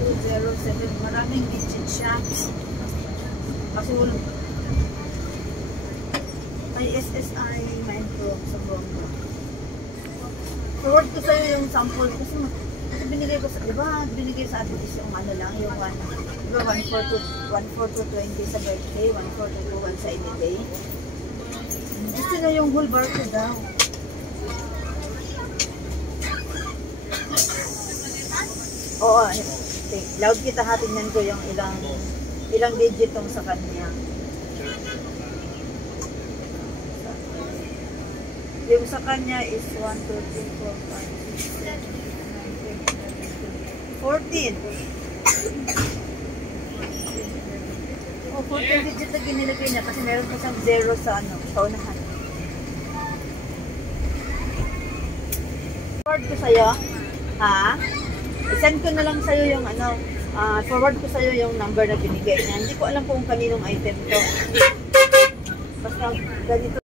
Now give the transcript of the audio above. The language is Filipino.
207. Maraming digit siya. Kasi wala. Ay, SSI Mindpro sa Bronco. Forward ko sa'yo yung sample kasi binigay ko sa, di ba, binigay sa atin is yung ano lang, yung 14220 sa birthday, 1421 sa anyday. Gusto na yung whole bar ko daw. Oo, loud kita ha, tingnan ko yung ilang digit tong sa kanya. Yung sa kanya is 1, 2, 3, 4, 5, 6, 7, 8, 9, 10, 14. Oh, 14 digit na ginilagay niya kasi meron pa siyang 0 sa ano, paunahan. Forward ko sa'yo, ha? I-send ko na lang sa'yo yung ano, forward ko sa'yo yung number na binigay niya. Hindi ko alam kung kaninong item to. Basta ganito.